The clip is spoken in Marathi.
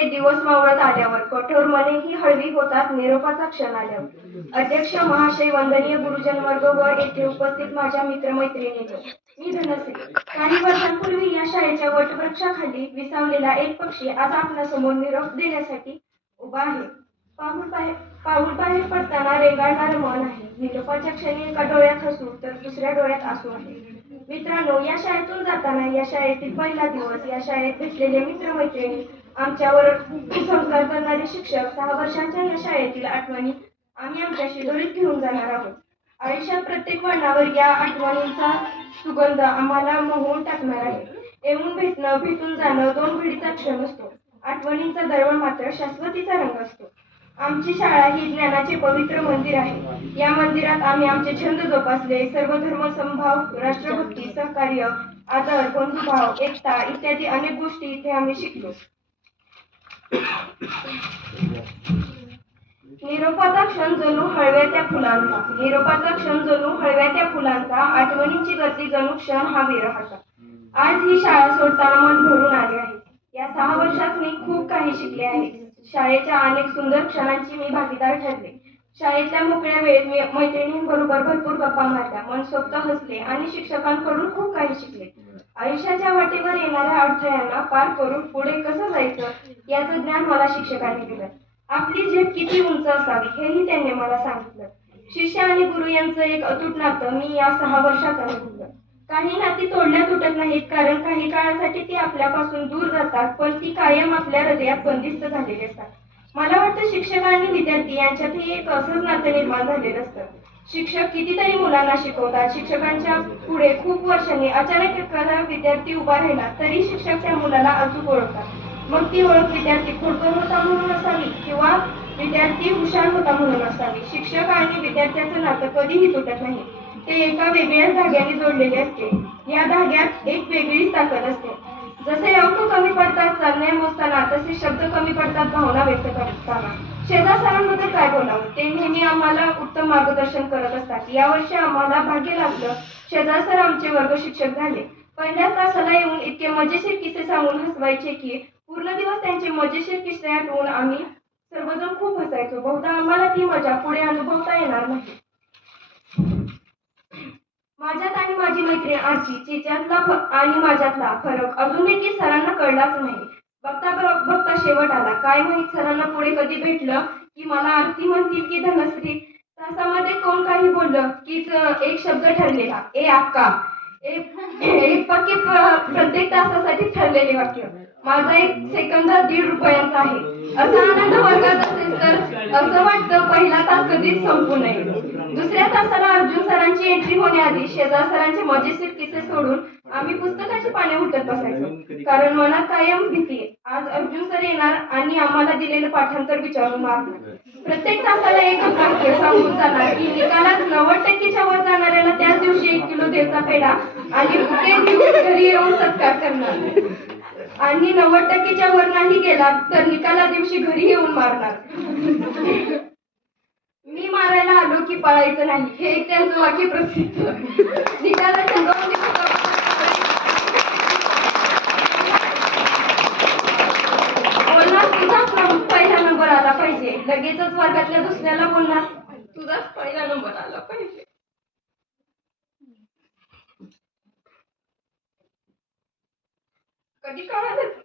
ते दिवस मावळत आल्यावर कठोर मने ही हळवी होतात निरोपाचा क्षण आल्यावर. अध्यक्ष महाशय वंदनीय गुरुजन वर्ग व येथे उपस्थित माझ्या मित्रमैत्रिणींनो मी धनश्री. काही वर्षांपूर्वी या शाळेच्या वटवृक्षाखाली विसावलेला एक पक्षी आज आपल्यासमोर निरोप देण्यासाठी उभा आहे. पाऊल बाहेर पाऊल बाहेर पडताना रेंगाळणार मन आहे. निरोपाच्या क्षणी एका डोळ्यात हसू तर दुसऱ्या डोळ्यात आसू आहे. मित्रांनो या शाळेतून जाताना या शाळेतील पहिला दिवस या शाळेत भेटलेले मित्रमैत्रिणी आमच्यावर संस्कार करणारे शिक्षक सहा वर्षांच्या या शाळेतील आठवणी आम्ही आमच्याशी दोरीत घेऊन जाणार आहोत. आयुष्यात प्रत्येक वर्णावर या आठवणींचा सुगंध आम्हाला मोहून टाकणार आहे. येऊन भेटणं भेटून जाणं दोन घडीचा क्षण असतो. आठवणींचा दरवळ मात्र शाश्वतीचा रंग असतो. आमची शाळा ही ज्ञानाचे पवित्र मंदिर आहे. या मंदिरात आम्ही आमचे छंद जोपासले सर्व धर्म संभाव राष्ट्रभक्ती सहकार्य आदर बंधुभाव एकता इत्यादी अनेक गोष्टी इथे आम्ही शिकलो. निरोपाचा क्षण जणू हळव्याच्या फुलांचा. निरोपाचा क्षण जणू हळव्याच्या फुलांचा. आठवणींची गती जणू क्षण हा विरहाचा. आज ही शाळा सोडताना मन भरून आले आहे. या सहा वर्षात मी खूप काही शिकले आहे. शाळेच्या अनेक सुंदर क्षणांची मी भागीदार ठरले. शाळेतल्या मोकळ्या वेळेत मी मैत्रिणींबरोबर भरपूर गप्पा मारल्या. मनसोक्त हसले आणि शिक्षकांकडून खूप काही शिकले. आयुष्याच्या वाटेवर येणाऱ्या अडथळ्यांना पार करून पुढे कसं जायचं याचं ज्ञान मला शिक्षकांनी दिलं. आपली झेप किती उंच असावी हेही त्यांनी मला सांगितलं. शिष्य आणि गुरु यांचं एक अतूट नातं मी या सहा वर्षात अनुभवलं. काही नाती तोडल्या तुटत नाहीत कारण काही काळासाठी ती आपल्यापासून दूर जातात पण ती कायम आपल्या हृदयात बंदिस्त झालेली असतात. मला वाटतं शिक्षक आणि विद्यार्थी यांच्यातही एक असंच नातं निर्माण झालेलं असतं. शिक्षक कितीतरी मुलांना शिकवतात. शिक्षकांच्या पुढे खूप वर्षांनी अचानक एखादा विद्यार्थी उभा राहिला तरी शिक्षक त्या मुलाला अचूक ओळखतात. मग ती ओळख विद्यार्थी खोडकर होता म्हणून असावी किंवा विद्यार्थी हुशार होता म्हणून असावी. शिक्षक आणि विद्यार्थ्याचं नातं कधीही तुटत नाही. ते एका वेगळ्याच धाग्याने जोडलेले असते. या धाग्यात एक वेगळीच ताकद असते. जसे अंक कमी पडतात चालण्या मोजताना तसे शब्द कमी पडतात भावना व्यक्त करताना. शेजार सरांबद्दल काय बोलावं? ते नेहमी आम्हाला उत्तम मार्गदर्शन करत असतात. यावर्षी आम्हाला भाग्य लागलं शेजार सर आमचे वर्ग शिक्षक झाले. पहिल्या तासाला येऊन इतके मजेशीर किस्से सांगून हसवायचे की पूर्ण दिवस त्यांचे मजेशीर किस्से आठवून आम्ही सर्वजण खूप हसायचो. बहुधा आम्हाला ती मजा पुढे अनुभवता येणार नाही. माझ्यात आणि माझी मैत्रीण आजी तिच्यातला आणि माझ्यातला फरक अजून देखील सरांना कळलाच नाही. बघता बघता शेवट आला. काय माहीत सरांना पुढे कधी भेटलं की मला आरती म्हणतील की धनश्री? तासामध्ये कोण काही बोललं की एक शब्द ठरलेला. ए आक्का. एक पक्की पक्के प्रत्येक तासासाठी ठरलेले वाक्य. माझा एक सेकंद दीड रुपयांचा आहे. असा आनंद वर्गात असेल तर असं वाटतं पहिला तास कधीच संपू नये. दुसऱ्या तासाला अर्जुन सरांची एंट्री होण्याआधी शेजार सरांचे मजेशीर किस्से सोडून आम्ही पुस्तकाची पाने उठत बसायचो. कारण मनात कायम भीती. आज अर्जुन सर येणार आणि आम्हाला दिलेलं पाठांतर विचारून मारणार प्रत्येक तासाला एकच वाक्य सांगून जाणार की निकालात नव्वद टक्केच्या वर जाणाऱ्याला त्याच दिवशी एक किलो देवचा पेढा आणि बुके घरी येऊन सत्कार करणार. आणि नव्वद टक्केच्या वर नाही गेला तर निकाला दिवशी घरी येऊन मारणार. मी मारायला आलो की पळायचं नाही. हे एक वाक्य प्रसिद्ध. निकालाच्या दोन बोलणार पहिला नंबर आला पाहिजे. लगेचच वर्गातल्या दुसऱ्याला बोलणार तुझाच पहिला नंबर आला पाहिजे. कधी कळालं